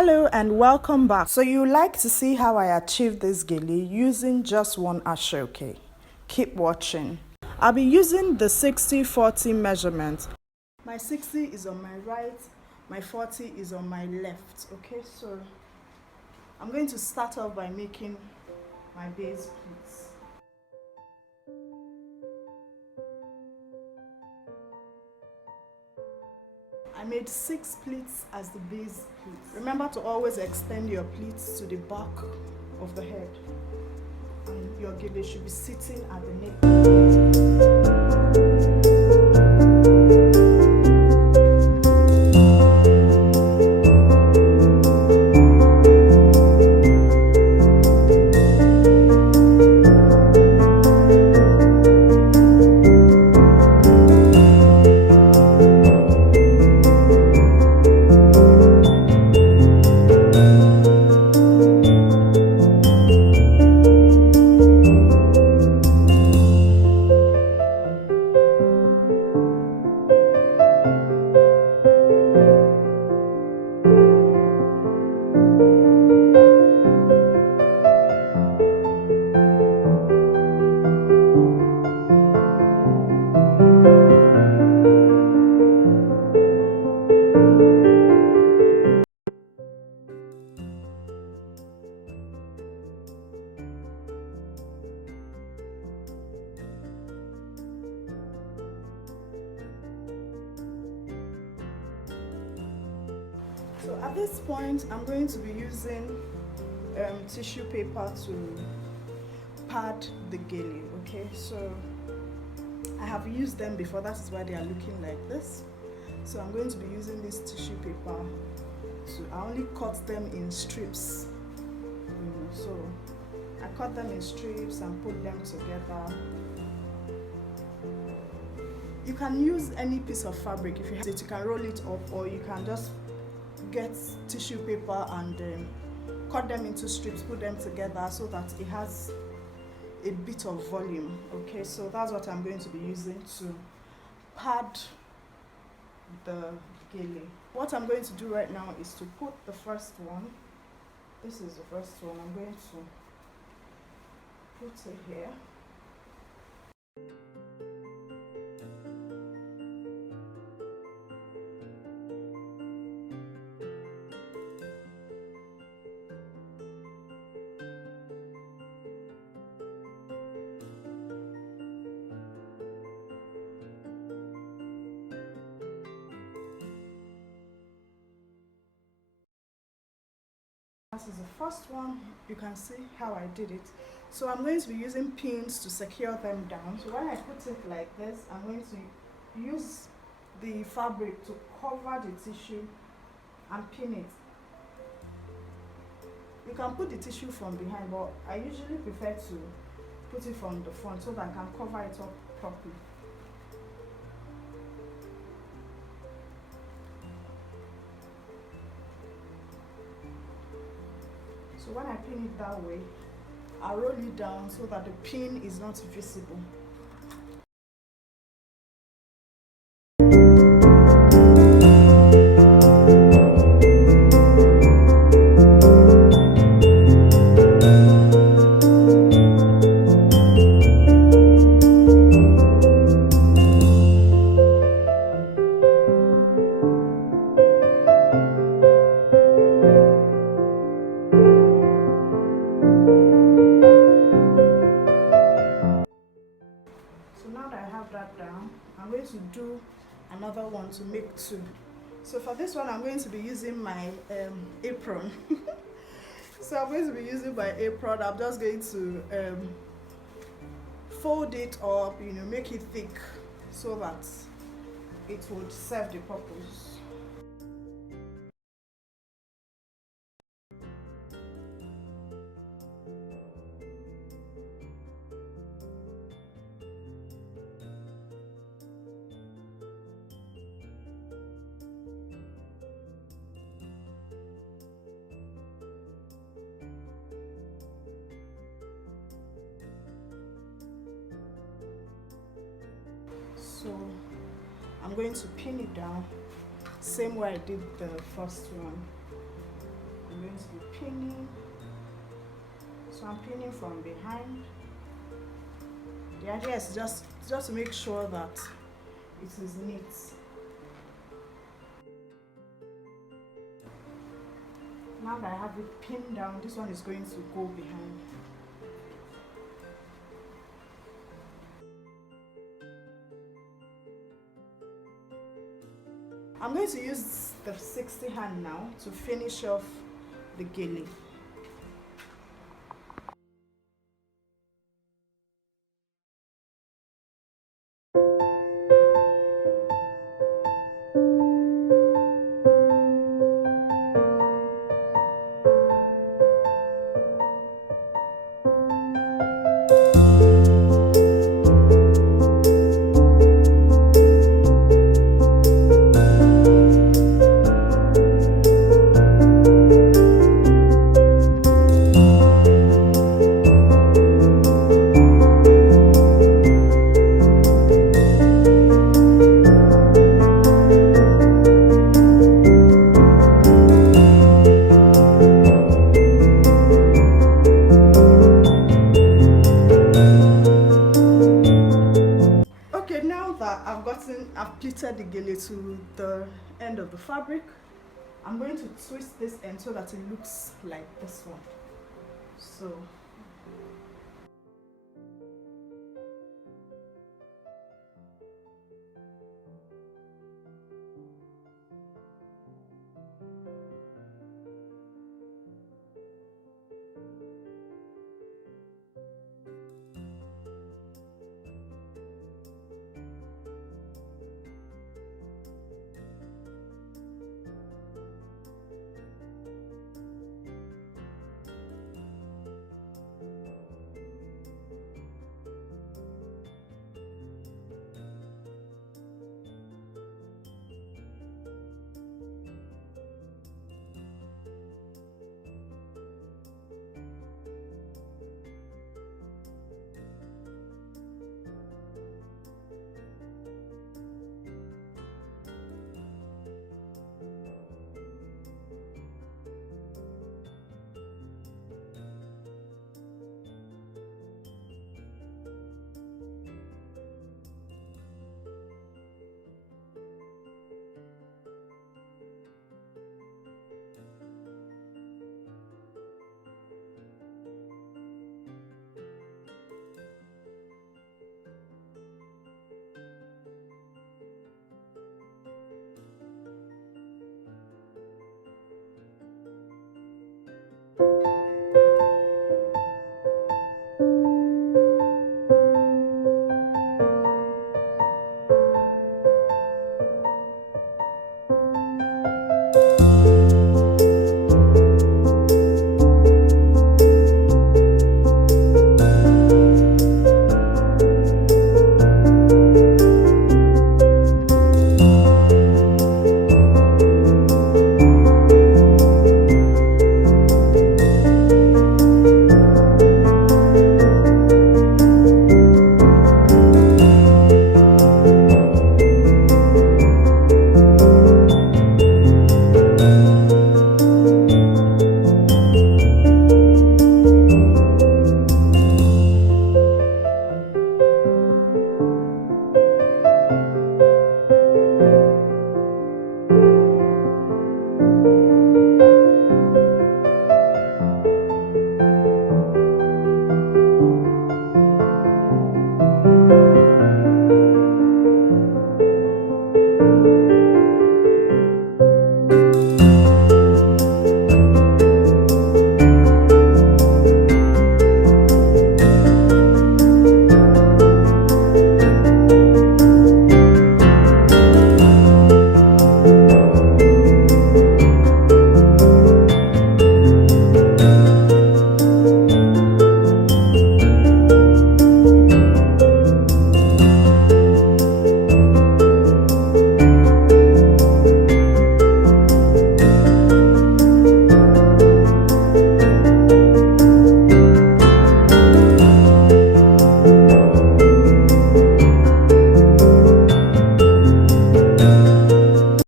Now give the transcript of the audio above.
Hello and welcome back. So you like to see how I achieved this ghillie using just one Aso Oke. Keep watching. I'll be using the 60-40 measurement. My 60 is on my right, my 40 is on my left. Okay, so I'm going to start off by making my base pleats. I made 6 pleats as the base pleats. Remember to always extend your pleats to the back of the head. And your ghillie should be sitting at the neck. So at this point, I'm going to be using tissue paper to pad the ghillie. Okay, so I have used them before, that is why they are looking like this. So I'm going to be using this tissue paper I only cut them in strips. So I cut them in strips and put them together. You can use any piece of fabric if you have it. You can roll it up, or you can just get tissue paper and cut them into strips, put them together so that it has a bit of volume. Okay, so that's what I'm going to be using to pad the ghillie. What I'm going to do right now is to put the first one. This is the first one. I'm going to put it here. This is the first one. You can see how I did it. So I'm going to be using pins to secure them down. So when I put it like this, I'm going to use the fabric to cover the tissue and pin it. You can put the tissue from behind, but I usually prefer to put it from the front so that I can cover it up properly. So when I pin it that way, I roll it down so that the pin is not visible. I'm going to do another one to make 2. So for this one, I'm going to be using my apron. So I'm going to be using my apron. I'm just going to fold it up, make it thick so that it would serve the purpose. So I'm going to pin it down same way I did the first one. I'm going to be pinning. So I'm pinning from behind. The idea is just to make sure that it is neat. Now that I have it pinned down, this one is going to go behind. I'm going to use the 60 hand now to finish off the ghillie. I've pleated the ghillie to the end of the fabric. I'm going to twist this end so that it looks like this one. So